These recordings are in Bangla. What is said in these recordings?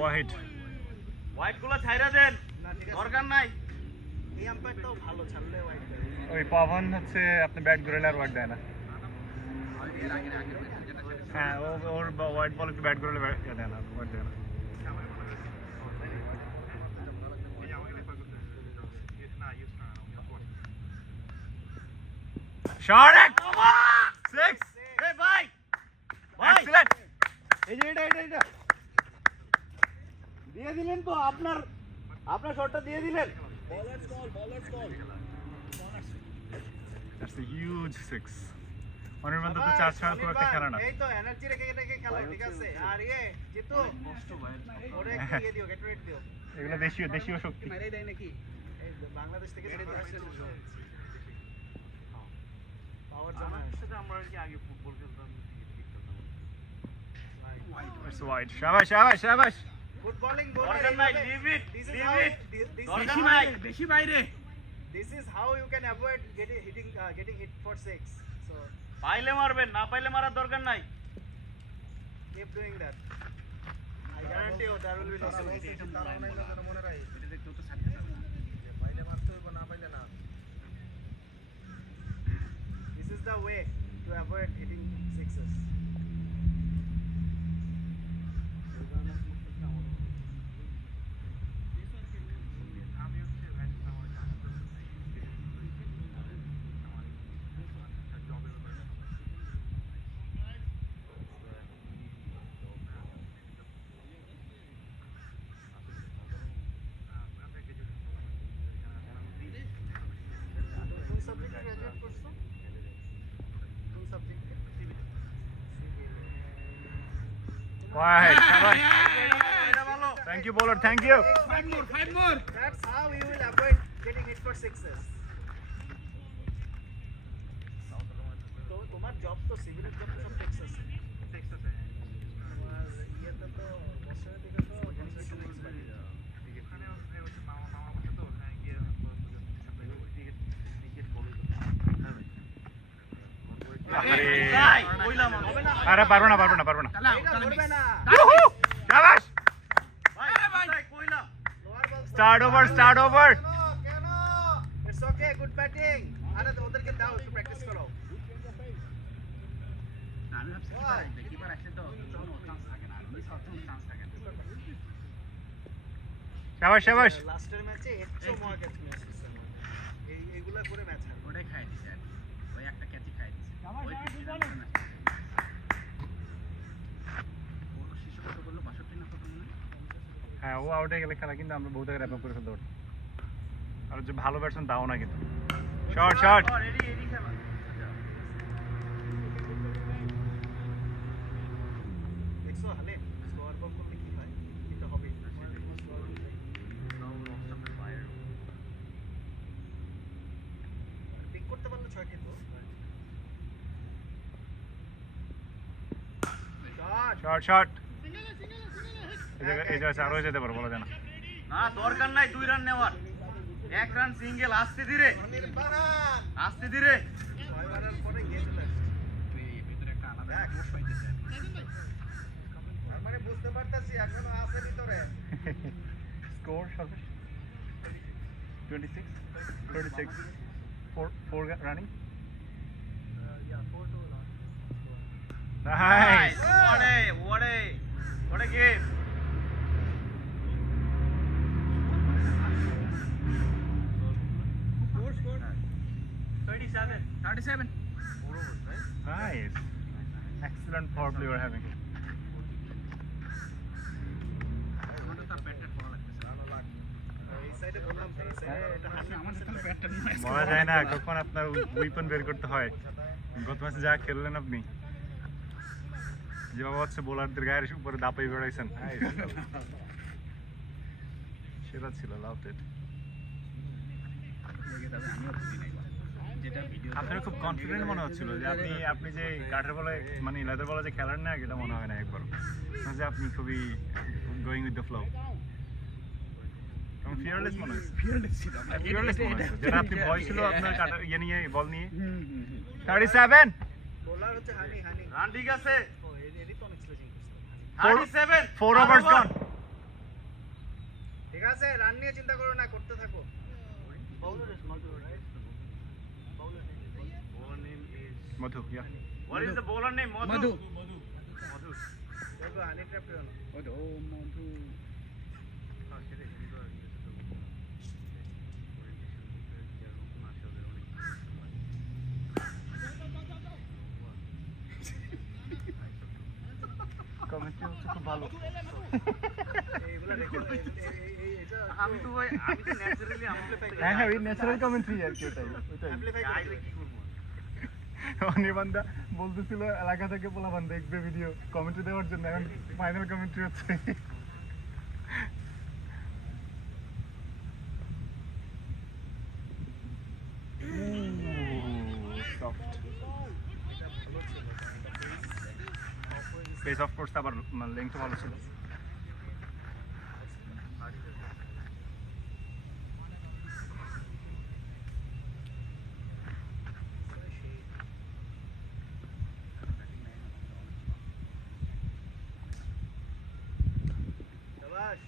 হোয়াইট হোয়াইট গুলো ছাইরা দেন, দরকার নাই। এই আম্পায়ার তো ভালো, ছাড়লে হোয়াইট দেয়। ওই পাবন হচ্ছে আপনি ব্যাট ঘুরালে আর হোয়াইট দেয় না। হ্যাঁ ওর হোয়াইট বল একটু ব্যাট ঘুরালে দেয় না, হোয়াইট দেয় না। শট 6 এই ভাই এক্সিলেন্ট। এই যে এটা দিয়ে দিলেন তো, আপনার শটটা দিয়ে দিলেন। Bowler's call. That's a huge 6. অনির মধ্যে তো 4 ছয় খুব একটা খেলা না। এই তো এনার্জি রেখে খেলা, ঠিক আছে। আর জিতু ওরে দিয়ে দিও, গেটরেট দিও। এগুলো দেশীয় শক্তি। মেরে দেয় নাকি? এই বাংলাদেশ থেকে পাওয়ার জমা। আমরা কি আগে ফুটবল খেলতাম, It's wide. শাবাশ। ফুটবলিং দরকার নাই, leave it. বেশি বাইরে। This is how you can avoid getting hit for 6. So পাইলে মারবেন, না পাইলে মারার দরকার নাই। keep doing that. I guarantee you there will be no solution. This is the way to avoid hitting 6s. Wide. শাবাশ। Thank you bowler, thank you. 5 more. That's how you will avoid getting hit for 6s. তো তোমার জব তো সিভিলের জব সব টেক্সাস তোমার ইয়েতে তো বছরের দিকে তো এখানে হচ্ছে মামা বসে তো গিয়ে আরে পারবো না। শাবাশ। Start over. It's okay, good batting. আরে ওদেরকে দাও, একটু প্র্যাকটিস করো। আমি ভাবছি কিপার আসলে তো কোনো চান্স থাকে না, মিস হওয়ার কোনো চান্স থাকে না। শাবাশ। লাস্টের ম্যাচে একশো মহা ক্যাচ মিস হয়েছে। এইগুলা করে ম্যাচ হারে। ওটাই খাই দিছে আর ওই একটা ক্যাচই খাই দিছে। ওই শিশু কত বললো 62 না কত মনে? হ্যাঁ ও আউট হয়ে গেলে খেলা কিন্তু আমরা বহুত র্যাপ আপ করে ফেলতে পারতাম। আর যে ভালো ব্যাটসম্যান দাও না কিন্তু। শট। রেডি খেলা। দেখছো হালে স্কোয়ার বল করলে কি হয়? এটা হবে। পিক করতে পারলে 6 কিন্তু। শট। এই জায়গায় আরো যেতে পারো, বলা যায় না। না দরকার নাই 2 রান নেওয়ার, 1 রান সিঙ্গেল। আস্তে ধীরে 6 রানের পরে গিয়ে চলে আসছে। এই ভিতরে একটা আলাদা কোর্স পাইতেছে। তার মানে বুঝতে পারতাছি এখনো আছে ভিতরে। Score Sarvesh 26 4 running. Nice. What a game. Score. 37. Nice. Excellent power play you're having. আমাদের তো ব্যাটটা ভালো লাগতেছে। এই সাইডে বললাম এই সাইডে এটা আমাদের তো ব্যাটটা নিয়ে বলা যায় না কখন আপনার উইপন বের করতে হয়। গত ম্যাচে যা খেললেন আপনি, যেভাবে হচ্ছে বোলারদের গায়ের উপরে দাপাই বেড়াইছেন, সেটা ছিল লাভ। আমিও বুঝি নাই। যেটা ভিডিও আপনার খুব কনফিডেন্ট মনে হচ্ছিল যে আপনি যে কাঠের বলে মানে লেদার বলে যে খেলার না এটা মনে হয় না একবার যে আপনি খুবই going with the flow fearless মনে হচ্ছে ফিয়ারলেস মনে হচ্ছে যেটা আপনি ভয় ছিল আপনার কাটা ইয়ে নিয়ে বল নিয়ে 37 বোলার হচ্ছে হানি রান ঠিক আছে ও এডি তো অনেক স্লেজিং করছে 37 4 ওভারস গন ঠিক আছে রান নিয়ে চিন্তা করো না করতে থাকো bowler is Madhu right bowler name is Madhu yeah What is the bowler name? Madhu Madhu. দেখো হানি ট্র্যাপ পেও না ও মধু কমেন্ট্রি হচ্ছে খুব ভালো এইগুলা রেখে এটা আমি তো ন্যাচারালি অ্যামপ্লিফাই করি হ্যাঁ ওই ন্যাচারাল কমেন্ট্রি আর কি ওটাই অ্যামপ্লিফাই করি কি করব অনিবান্দা বলতেছিল এলাকা থেকে পোলাপান দেখবে ভিডিও কমেন্ট্রি দেওয়ার জন্য এখন ফাইনাল কমেন্ট্রি হচ্ছে পেস অফ কোর্স আবার লেংথ ভালো ছিল শাবাশ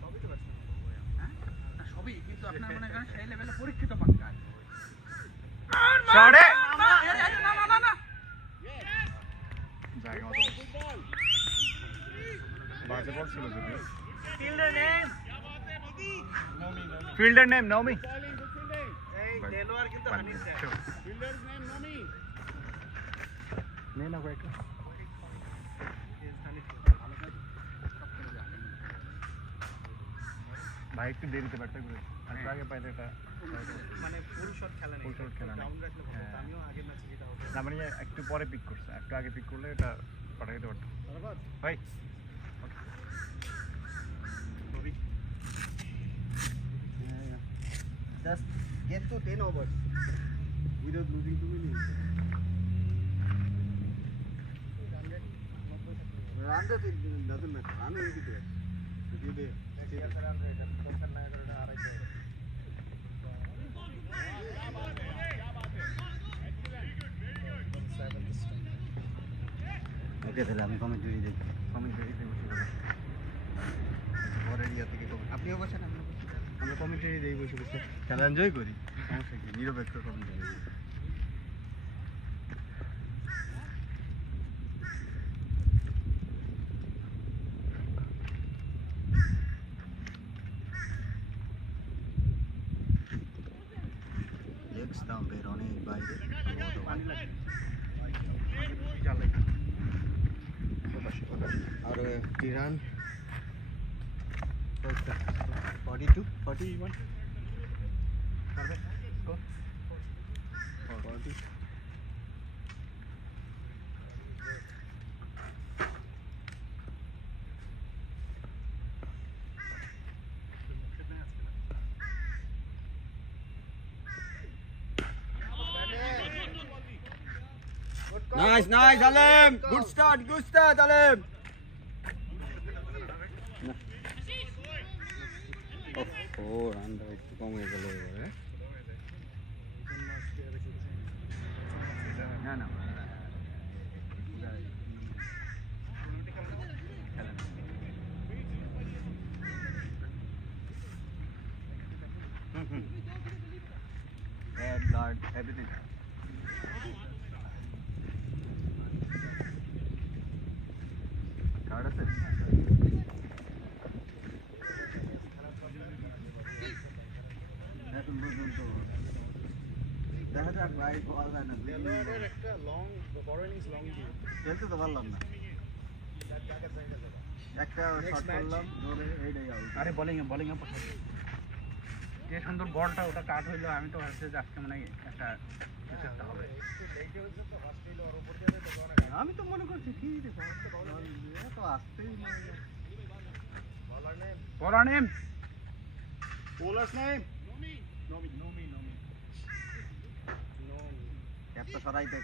সবই তো পারছেন সবই কিন্তু আপনার মনে করেন সেই লেভেলে পরীক্ষিত পাক্কা শটে না জায়গা মতো বাজে বল ছিল যদি ফিল্ডার নেম নমি এই দেলোয়ার কিন্তু হানি স্যার নেই না কয়েকটা ভাই একটু দেরিতে ব্যাটটা করে একটু আগে পাইলে এটা মানে ফুল শট খেলা নেই Full shot খেলা নেই। ডাউন রাখলে ভালো হতো। আমিও আগের ম্যাচে যেটা হতো না মানে একটু পরে পিক করছে একটু আগে পিক করলে এটা পাঠাইতে পারতো ভাই just get to 10 overs without losing too many run that it doesn't matter run will be there if you there ওকে তাহলে আমি কমেন্ট্রি দেখি কমেন্ট্রি দিতে বসে গেল পরের ইয়া থেকে আপনিও বসেন আমরা কমেন্ট্রি দেই বসে বসে খেলা এনজয় করি সমস্যা কি নিরপেক্ষ কমেন্ট্রি লেগ স্টাম্পের অনেক বাইরে আর টিরান 42 41 40 Nice, nice, Alim. Good start, Alim. Oh, run the একটু কম হয়ে গেল এবারে না না head guard everything guard আছে এখন পর্যন্ত দেখা যাক ভাই বল না দেলোয়ারের একটা লং বড় ইনিংস লং দিয়ে খেলতে তো পারলাম না একটা শট করলাম ধরে এইটাই আউট আরে বোলিং এ যে সুন্দর বলটা ওটা কাট হইলো, আমি তো ভাবছি যে আজকে মানে একটা কিছু একটা হবে। আমি তো মনে করছি কি রে তো আসতেই না বলার নেম Bowler's name? একটা সরাইতে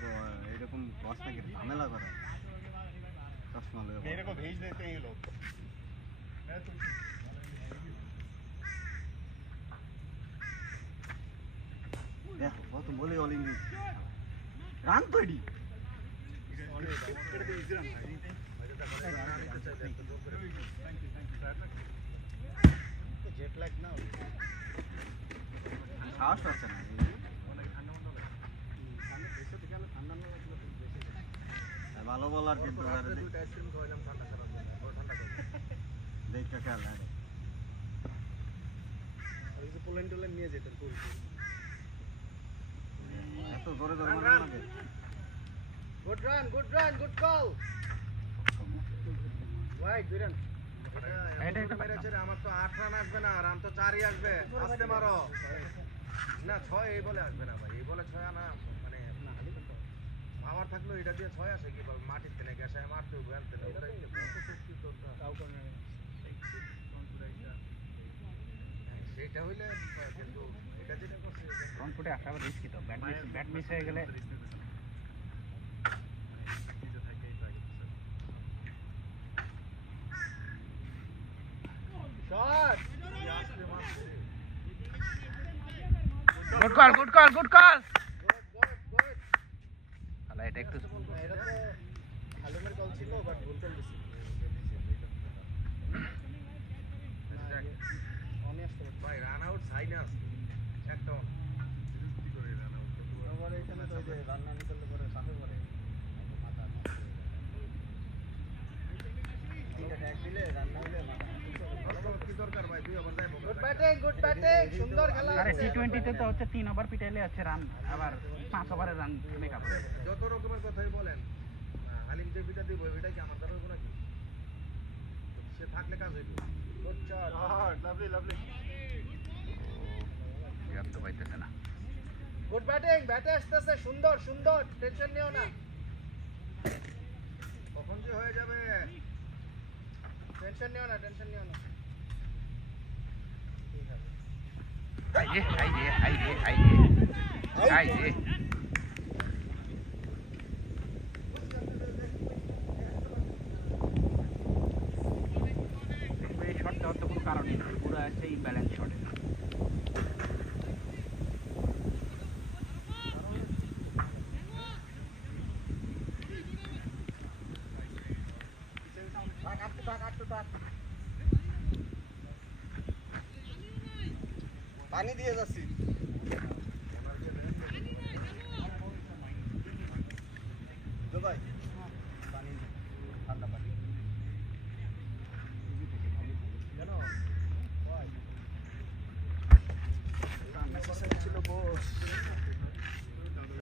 এরকম কষ্ট নাকি ঝামেলা করে চশমা লয়ে मेरे को भेज देते हैं ये लोग। मैं तो দেখ কত বলে অল ইংলিশ রান তো এডি জেট ল্যাগ না সাহস আছে না ভালো বলার কিন্তু দুইটা আইসক্রিম খাওয়াইলাম ঠান্ডা করার জন্য বড় ঠান্ডা করে দেখতে খেয়াল রাখে আর এই যে পোল্যান্ড টোল্যান্ড নিয়ে যেতেন ফুল এত জোরে জোরে মারা লাগে গুড রান গুড কল ভাই দুই রান এটা একটা মেরেছে রে, আমার তো 8 রান আসবে না, রান তো 4ই আসবে, আস্তে মারো না 6 এই বলে আসবে না ভাই, এই বলে 6 আনা মানে আমার থাকলো এটা দিয়ে 6 আসে কি বল, মাটির তেনে গেছে মারতে হবে আনতে না ওটাই তাও করে সেটা হইলে কিন্তু এটা যেটা করছে ফ্রন্ট ফুটে আসা আবার রিস্কি তো, ব্যাট মিস হয়ে গেলে shot good call good good তাহলে এটা একটু এটা তো হালুমের কল ছিল বাট ভুল কল দিছি অনে আসতে ভাই রান আউট সাইন আছে একদম কি করে রান আউট ওভার এখানে তো যে রান না নিকললে পরে সাফে পড়ে মাথা তিনটা ট্যাগ দিলে রান না হলে মাথা কি দরকার ভাই দুই ওভার যাইবো গুড ব্যাটিং সুন্দর খেলা আরে টি20 তে তো হচ্ছে 3 ওভার পিটাইলে আছে রান, আবার 5 ওভারে রান মেকআপ হবে। যত রকমের কথাই বলেন হালিম যে বিটা দিব এটা কি আমার দ্বারা হইব নাকি, সে থাকলে কাজ হইব। গুড শট লাভলি ইয়ার তো পাইতেছে না। গুড ব্যাটিং, ব্যাটে আসতেছে সুন্দর সুন্দর, টেনশন নিও না, কখন যে হয়ে যাবে টেনশন নিও না ঠিক আছে আইয়ে এই শট দেওয়ার তো কোনো কারণই নেই, পুরো আছে ইমব্যালেন্স শটে। পানি দিয়ে যাচ্ছি।